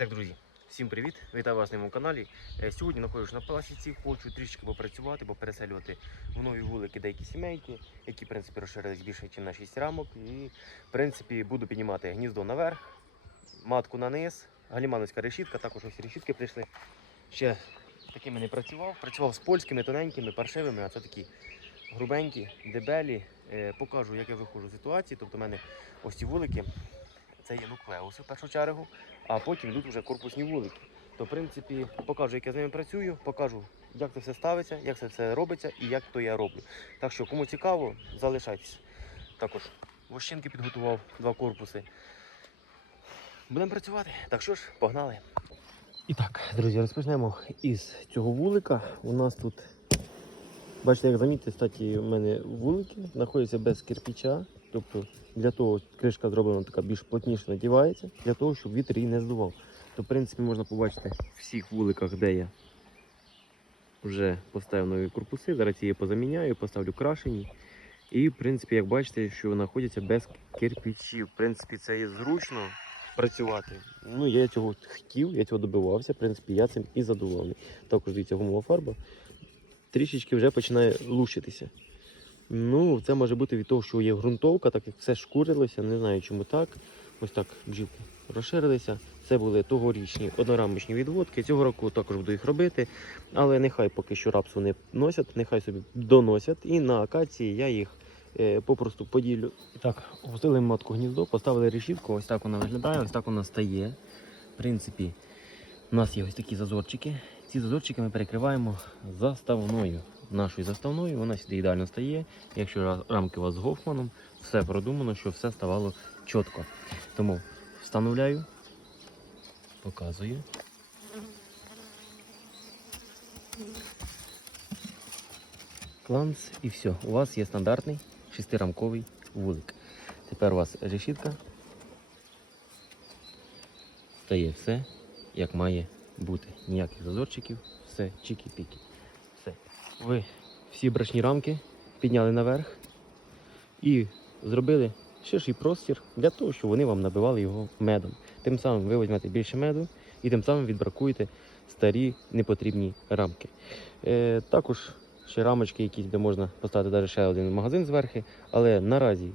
І друзі, всім привіт! Вітаю вас на моєму каналі. Е, Сьогодні знаходжусь на пасіці, хочу трішки попрацювати, бо переселювати в нові вулики деякі сімейки, які в принципі розширились більше, ніж на 6 рамок. І в принципі буду піднімати гніздо наверх, матку на низ, галімановська решітка, також ось решітки прийшли. Ще такими не працював. Працював з польськими, тоненькими, паршивими, а це такі грубенькі, дебелі. Е, Покажу, як я виходжу з ситуації. Тобто, в мене ось ці вулики. Це є нуклеуси в першу чергу, а потім йдуть вже корпусні вулики. То, в принципі, покажу, як я з ними працюю, покажу, як це все ставиться, як це все робиться і як то я роблю. Так що, кому цікаво, залишайтесь. Також вощинки підготував два корпуси. Будемо працювати. Так що ж, погнали. І так, друзі, розпочнемо із цього вулика. У нас тут, бачите, як замітите, статі, у мене вулики знаходяться без кирпича. Тобто для того кришка зроблена така більш плотніше надівається, для того, щоб вітер її не здував. То, в принципі, можна побачити в всіх вуликах, де я вже поставив нові корпуси. Зараз її позаміняю, поставлю крашені. І, в принципі, як бачите, що знаходяться без кирпичів. В принципі, це є зручно працювати. Ну, я цього хотів, я цього добивався. В принципі, я цим і задоволений. Також дивіться, гумова фарба трішечки вже починає лущитися. Ну, це може бути від того, що є ґрунтовка, так як все шкурилося, не знаю чому так. Ось так бджілки розширилися. Це були тогорічні однорамочні відводки. Цього року також буду їх робити. Але нехай поки що рапсу не носять, нехай собі доносять. І на акації я їх е, попросту поділю. Так, опустили матку гніздо, поставили решітку, ось так вона виглядає, ось так вона стає. В принципі, у нас є ось такі зазорчики. Ці зазорчики ми перекриваємо заставною. Нашою заставною вона сюди ідеально стає. Якщо рамки у вас з Гофманом, все продумано, щоб все ставало чітко. Тому встановляю, показую. Кланц і все. У вас є стандартний шестирамковий вулик. Тепер у вас решітка. Стає все, як має бути. Ніяких зазорчиків, все чікі-пікі. Все. Ви всі брачні рамки підняли наверх і зробили ширший простір для того, щоб вони вам набивали його медом. Тим самим ви візьмете більше меду і тим самим відбракуєте старі непотрібні рамки. Е, також ще рамочки, якісь, де можна поставити навіть ще один магазин зверху, але наразі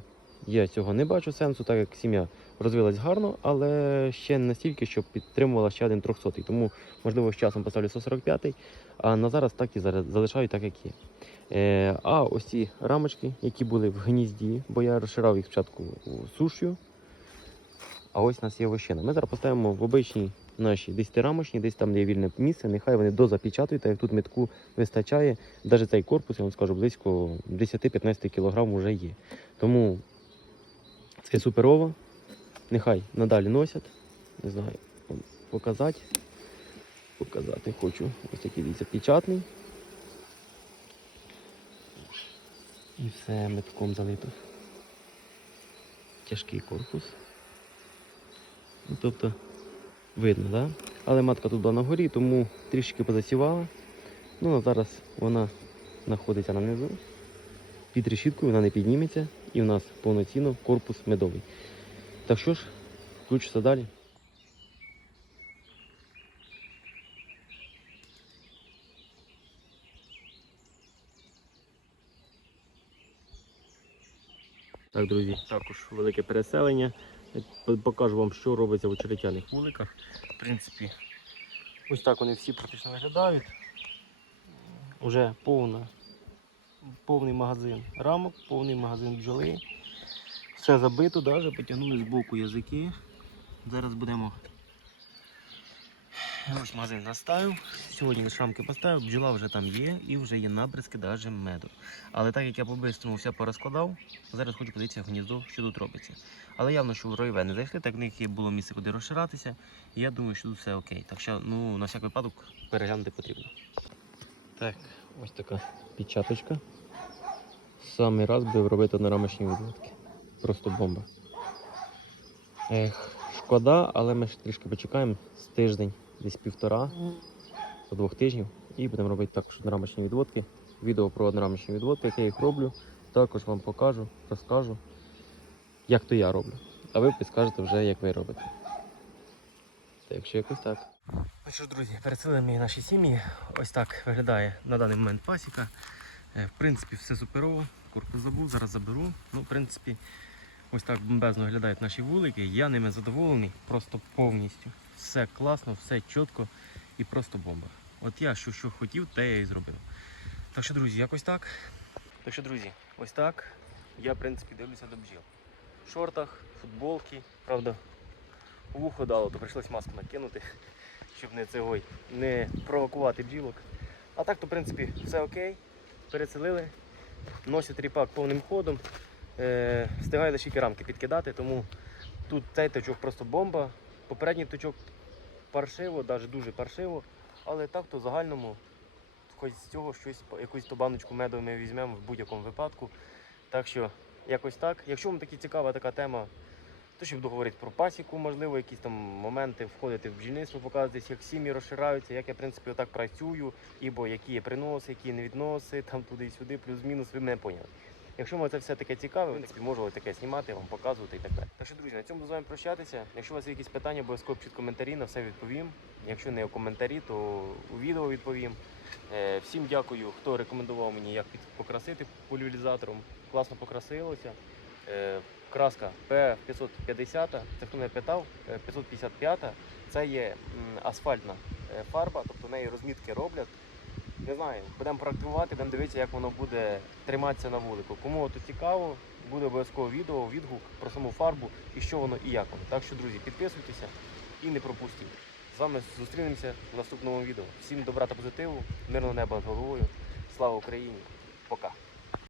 я цього не бачу сенсу, так як сім'я розвилась гарно, але ще настільки, щоб підтримувала ще один 300 Тому, можливо, з часом поставлю 145 а на зараз так і залишаю так, як є. Е, а ось ці рамочки, які були в гнізді, бо я розширав їх спочатку сушю. А ось у нас є вощина. Ми зараз поставимо в обичні наші 10-рамочні, десь там де є вільне місце, нехай вони дозапечатують, так як тут метку вистачає. Навіть цей корпус, я вам скажу, близько 10-15 кг вже є. Тому це суперово. Нехай надалі носять. Не знаю, показати. Показати хочу. Ось такий дивіться печатний. І все метком залито. Тяжкий корпус. Ну, тобто видно, да? Але матка тут була на горі, тому трішки позасівала. Ну а зараз вона знаходиться на низу. Під решіткою вона не підніметься і в нас повноцінно корпус медовий. Так що ж, включуся далі. Так, друзі, також велике переселення. Покажу вам, що робиться в очеретяних вуликах. В принципі, ось так вони всі практично виглядають. Уже повна, повний магазин рамок, повний магазин бджоли. Все забито, навіть потягнули з боку язики. Зараз будемо. Ось магазин наставив. Сьогодні шрамки поставив, бджола вже там є і вже є набризки навіть меду. Але так як я по-бистрому все порозкладав, зараз хочу подивитися гніздо, що тут робиться. Але явно, що в ройве не зайшли, так в них було місце, куди розширатися. Я думаю, що тут все окей. Так що, ну, на всяк випадок переглянути потрібно. Так, ось така печаточка. Самий раз би робити однорамочні відводки. Просто бомба. Ех, шкода, але ми ж трішки почекаємо з тиждень, десь півтора до двох тижнів. І будемо робити також однорамочні відводки. Відео про однорамочні відводки, як я їх роблю. Також вам покажу, розкажу, як то я роблю. А ви підскажете вже, як ви робите. якщо якось так. Ну що ж, друзі, переселили наші сім'ї. Ось так виглядає на даний момент пасіка. Е, В принципі, все суперово. Корпус забув, зараз заберу. Ну, в принципі, ось так бомбезно виглядають наші вулики. Я ними задоволений, просто повністю. Все класно, все чітко і просто бомба. От я що, що хотів, те я і зробив. Так що, друзі, якось так. Так що, друзі, ось так. Я, в принципі, дивлюся до бджіл. В шортах, футболки, правда, вухо дало, то прийшлось маску накинути, щоб не цього не провокувати бджілок. А так, то, в принципі, все окей. Переселили, носять ріпак повним ходом. Е, встигаю лише рамки підкидати, тому тут цей точок просто бомба. Попередній точок паршиво, навіть дуже паршиво. Але так то в загальному, хоч з цього щось, якусь то баночку меду ми візьмемо в будь-якому випадку. Так що якось так. Якщо вам таки цікава така тема, то ще буду говорити про пасіку, можливо, якісь там моменти входити в бджільництво, показуватись, як сім'ї розшираються, як я в принципі отак працюю, ібо які є приноси, які не відноси, там туди і сюди, плюс-мінус, ви мене поняли. Якщо вам це все таке цікаве, в принципі, можу таке знімати, вам показувати і так далі. Так що, друзі, на цьому з вами прощатися. Якщо у вас є якісь питання, обов'язково пишіть коментарі, на все відповім. Якщо не в коментарі, то у відео відповім. Е, Всім дякую, хто рекомендував мені, як покрасити пульверізатором. Класно покрасилося. Е, Краска P550, це хто не питав, е, 555 це є асфальтна е, фарба, тобто неї розмітки роблять. Не знаю, будемо практикувати, будемо дивитися, як воно буде триматися на вулику. Кому то цікаво, буде обов'язково відео, відгук про саму фарбу і що воно і як воно. Так що, друзі, підписуйтеся і не пропустіть. З вами зустрінемося в наступному відео. Всім добра та позитиву, мирного неба над головою. Слава Україні! Пока!